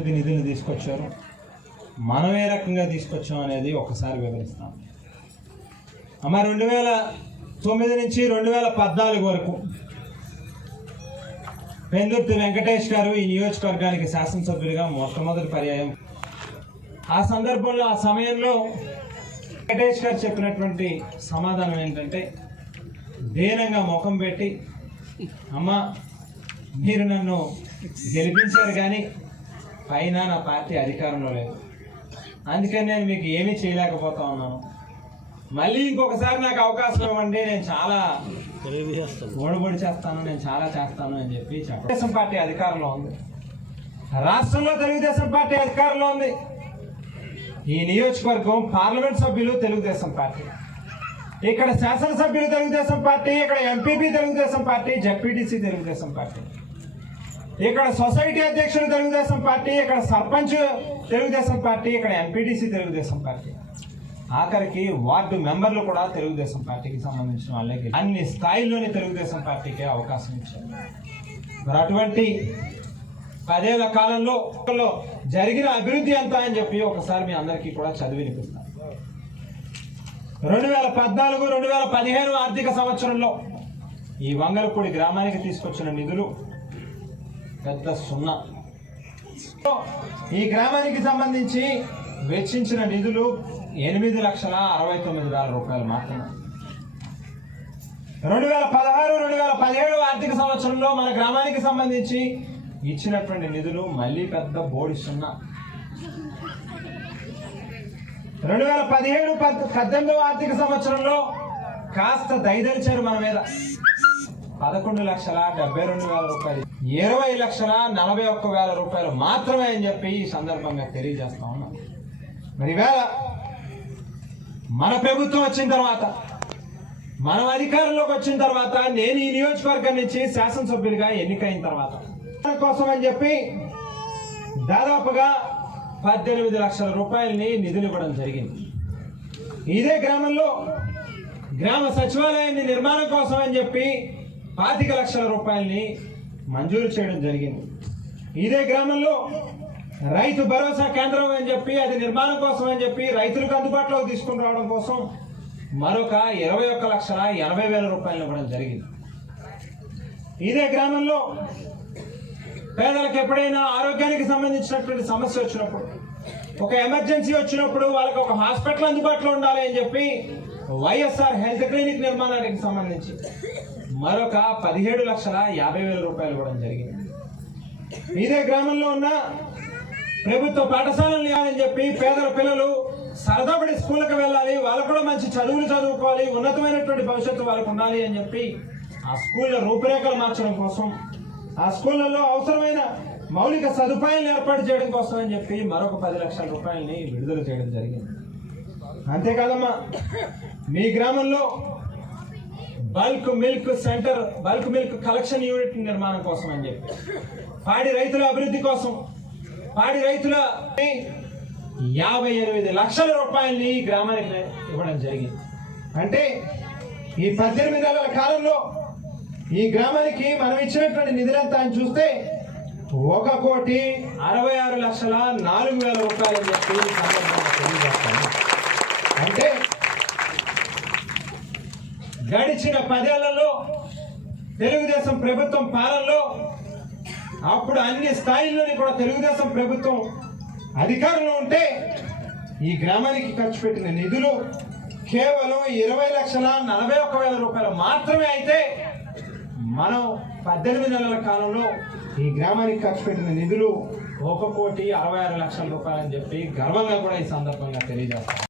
అభివృద్ధి నిధులు తీసుకొచ్చారు. మనం ఏ రకంగా తీసుకొచ్చాం అనేది ఒకసారి వివరిస్తాం. అమ్మ రెండు వేల తొమ్మిది నుంచి రెండు వేల పద్నాలుగు వరకు పెందుర్తి వెంకటేష్ గారు ఈ నియోజకవర్గానికి శాసనసభ్యుడిగా మొట్టమొదటి పర్యాయం. ఆ సందర్భంలో ఆ సమయంలో వెంకటేష్ గారు చెప్పినటువంటి సమాధానం ఏంటంటే దీనంగా ముఖం పెట్టి అమ్మ మీరు నన్ను గెలిపించారు కానీ పైన నా పార్టీ అధికారంలో లేదు. అందుకని నేను మీకు ఏమీ చేయలేకపోతా ఉన్నాను. మళ్ళీ ఇంకొకసారి నాకు అవకాశం ఇవ్వండి నేను చాలా ఓడిబడి చేస్తాను నేను చాలా చేస్తాను అని చెప్పి తెలుగుదేశం పార్టీ అధికారంలో ఉంది. రాష్ట్రంలో తెలుగుదేశం పార్టీ అధికారంలో ఉంది. ఈ నియోజకవర్గం పార్లమెంట్ సభ్యులు తెలుగుదేశం పార్టీ. ఇక్కడ శాసనసభ్యులు తెలుగుదేశం పార్టీ ఇక్కడ MPP Telugu Desam party ZPTC Telugu Desam party. ఇక్కడ సొసైటీ అధ్యక్షులు తెలుగుదేశం పార్టీ ఇక్కడ సర్పంచ్ తెలుగుదేశం పార్టీ ఇక్కడ ఎంపీటీసీ తెలుగుదేశం పార్టీ. ఆఖరికి వార్డు మెంబర్లు కూడా తెలుగుదేశం పార్టీకి సంబంధించిన వాళ్ళకి అన్ని స్థాయిల్లోని తెలుగుదేశం పార్టీకే అవకాశం ఇచ్చారు. మరి అటువంటి పదేళ్ళ కాలంలో జరిగిన అభివృద్ధి ఎంత అని చెప్పి ఒకసారి మీ అందరికీ కూడా చదివి వినిపిస్తాను. రెండు వేల పద్నాలుగు రెండు వేల పదిహేను ఆర్థిక సంవత్సరంలో ఈ వంగలపూడి గ్రామానికి తీసుకొచ్చిన నిధులు పెద్ద సున్నా. ఈ గ్రామానికి సంబంధించి వెచ్చించిన నిధులు ఎనిమిది లక్షల అరవై తొమ్మిది వేల రూపాయలు మాత్రమే. రెండు వేల పదహారు రెండు వేల పదిహేడు ఆర్థిక సంవత్సరంలో మన గ్రామానికి సంబంధించి ఇచ్చినటువంటి నిధులు మళ్ళీ పెద్ద బోడి సున్నా. రెండు వేల పదిహేడు పద్- పద్దెనిమిదవ ఆర్థిక సంవత్సరంలో కాస్త దయదరిచారు మన మీద. పదకొండు లక్షల డెబ్బై రెండు వేల రూపాయలు. ఇరవై లక్షల నలభై ఒక్క వేల రూపాయలు మాత్రమే అని చెప్పి ఈ సందర్భంగా తెలియజేస్తా ఉన్నాను మరి వేళ మన ప్రభుత్వం వచ్చిన తర్వాత మనం అధికారంలోకి వచ్చిన తర్వాత నేను ఈ నియోజకవర్గం నుంచి శాసనసభ్యులుగా ఎన్నికైన తర్వాత కోసం అని చెప్పి దాదాపుగా పద్దెనిమిది లక్షల రూపాయలని నిధులు ఇవ్వడం జరిగింది. ఇదే గ్రామంలో గ్రామ సచివాలయాన్ని నిర్మాణం కోసం అని చెప్పి పాతిక లక్షల రూపాయలని మంజూరు చేయడం జరిగింది. ఇదే గ్రామంలో రైతు భరోసా కేంద్రం అని చెప్పి అది నిర్మాణం కోసం అని చెప్పి రైతులకు అందుబాటులోకి తీసుకుని రావడం కోసం మరొక ఇరవై ఒక్క లక్షల ఎనభై వేల రూపాయలు ఇవ్వడం జరిగింది. ఇదే గ్రామంలో పేదలకు ఎప్పుడైనా ఆరోగ్యానికి సంబంధించినటువంటి సమస్య వచ్చినప్పుడు ఒక ఎమర్జెన్సీ వచ్చినప్పుడు వాళ్ళకి ఒక హాస్పిటల్ అందుబాటులో ఉండాలి అని చెప్పి వైఎస్ఆర్ హెల్త్ క్లినిక్ నిర్మాణానికి సంబంధించి మరొక పదిహేడు లక్షల యాభై వేల రూపాయలు ఇవ్వడం జరిగింది. ఇదే గ్రామంలో ఉన్న ప్రభుత్వ పాఠశాలలు ఇవ్వాలని చెప్పి పేదల పిల్లలు సరదాపడి స్కూళ్ళకి వెళ్ళాలి వాళ్ళకు కూడా మంచి చదువులు చదువుకోవాలి ఉన్నతమైనటువంటి భవిష్యత్తు వాళ్ళకు ఉండాలి అని చెప్పి ఆ స్కూళ్ళ రూపురేఖలు మార్చడం కోసం ఆ స్కూళ్ళల్లో అవసరమైన మౌలిక సదుపాయాలు ఏర్పాటు చేయడం కోసం అని చెప్పి మరొక పది లక్షల రూపాయలని విడుదల చేయడం జరిగింది. అంతేకాదమ్మా మీ గ్రామంలో bulk milk centre bulk milk collection unit నిర్మాణం కోసం అని చెప్పి. పాడి రైతుల అభివృద్ధి కోసం పాడి రైతుల యాభై ఎనిమిది లక్షల రూపాయలని ఈ గ్రామానికి ఇవ్వడం జరిగింది. అంటే ఈ పద్దెనిమిది నెలల కాలంలో ఈ గ్రామానికి మనం ఇచ్చినటువంటి నిధులంతా అని చూస్తే ఒక కోటి అరవై ఆరు లక్షల నాలుగు వేల రూపాయలు చెప్పి అంటే గడిచిన పదేళ్ళలో తెలుగుదేశం ప్రభుత్వం పాలనలో అప్పుడు అన్ని స్థాయిల్లోని కూడా తెలుగుదేశం ప్రభుత్వం అధికారంలో ఉంటే ఈ గ్రామానికి ఖర్చు పెట్టిన నిధులు కేవలం ఇరవై లక్షల నలభై ఒక్క వేల రూపాయలు మాత్రమే అయితే మనం పద్దెనిమిది నెలల కాలంలో ఈ గ్రామానికి ఖర్చు పెట్టిన నిధులు ఒక కోటి అరవై ఆరు లక్షల రూపాయలు అని చెప్పి గర్వంగా కూడా ఈ సందర్భంగా తెలియజేస్తాం.